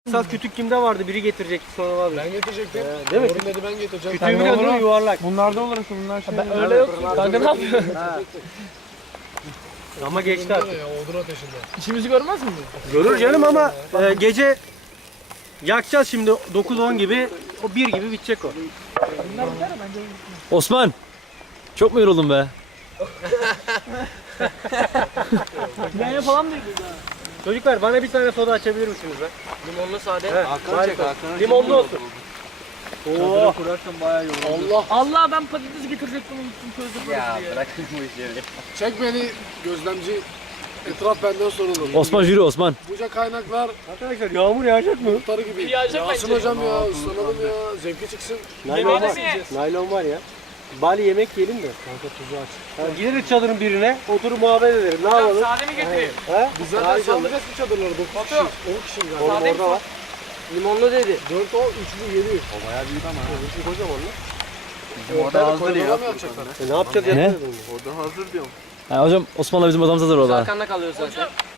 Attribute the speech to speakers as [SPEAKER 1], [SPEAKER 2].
[SPEAKER 1] Esas kütük kimde vardı? Biri getirecekti sonra var.
[SPEAKER 2] Ben getirecektim.
[SPEAKER 1] Değil mi?
[SPEAKER 2] Orun dedi ben getireceğim.
[SPEAKER 1] Kütüğü biliyorsun değil mi? Yuvarlak.
[SPEAKER 3] Bunlarda olur işte bunlar şey.
[SPEAKER 4] Öyle yok. Kanka ne yapıyorsun?
[SPEAKER 1] Ama geçti artık.
[SPEAKER 2] Ya odun ateşinde.
[SPEAKER 4] İşimizi görmez mi?
[SPEAKER 1] Görür canım ama gece yakacağız şimdi 9-10 gibi. O 1 gibi bitecek o.
[SPEAKER 4] Bunlar biter mi bence?
[SPEAKER 5] Osman! Çok mu yoruldun be?
[SPEAKER 4] Neye falan mı gidiyoruz ha?
[SPEAKER 1] Çocuklar bana bir tane soda açabilir misiniz be?
[SPEAKER 4] Limonlu sade.
[SPEAKER 1] Harika. Limonlu olsun. Oo.
[SPEAKER 3] Kurarsan bayağı yorulur.
[SPEAKER 2] Allah.
[SPEAKER 4] Allah ben patates getirecektim unuttum közüm diye.
[SPEAKER 5] bırakın bu işleri.
[SPEAKER 2] Çek beni gözlemci. Etraf benden sorulur.
[SPEAKER 5] Osman yürü Osman.
[SPEAKER 2] Buca kaynaklar
[SPEAKER 1] Arkadaşlar yağmur yağacak mı?
[SPEAKER 2] muhtarı gibi.
[SPEAKER 4] Yağacak
[SPEAKER 2] Yağsın
[SPEAKER 4] bence.
[SPEAKER 2] hocam ya. Islanalım ya. Zevki çıksın.
[SPEAKER 1] Naylon var.
[SPEAKER 4] Yemeğini mi?
[SPEAKER 1] Naylon var ya. Bali yemek yiyelim de. Kanka tuzu aç. Gideriz çadırın birine. Oturup muhabbet edelim. Ne yapalım?
[SPEAKER 4] Sade mi getireyim?
[SPEAKER 1] He?
[SPEAKER 2] Biz zaten sallayacağız bu çadırları. 9 kişi. 10 kişi zaten.
[SPEAKER 1] Oğlum
[SPEAKER 4] Sade mi?
[SPEAKER 1] orada var.
[SPEAKER 4] Limonlu dedi.
[SPEAKER 2] 4 o 3'lü 7.
[SPEAKER 3] O bayağı büyük ama.
[SPEAKER 1] Bizim kocaman lan.
[SPEAKER 3] Orada hazır ya.
[SPEAKER 2] mı yapacaklar?
[SPEAKER 1] Ne yapacağız?
[SPEAKER 5] Ne?
[SPEAKER 1] Yapacağız onu.
[SPEAKER 3] Orada hazır diyorum.
[SPEAKER 5] Ha, hocam Osman'la bizim odamız hazır orada.
[SPEAKER 4] Arkanda kalıyor zaten.